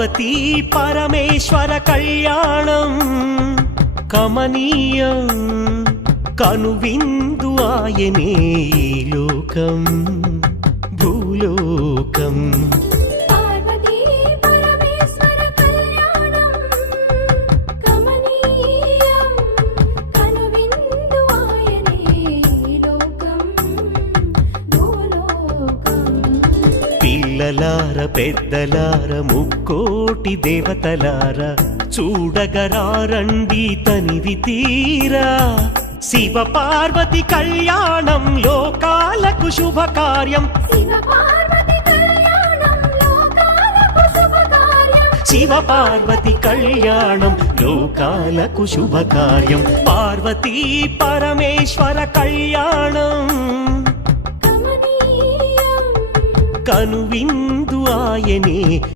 పార్వతీ పరమేశ్వర కళ్యాణం కమనీయం కనువిందు ఆయనే ఈ లోకం భూలోకం పిల్లలార పెద్దలార ముక్కోటి దేవతలార చూడగరారండి తనివి తీరా శివ పార్వతి కళ్యాణం లోకాలకు శుభకార్యం శివ పార్వతి కళ్యాణం లోకాలకు శుభకార్యం పార్వతీ పరమేశ్వర కళ్యాణం కనువిందు ఆయనే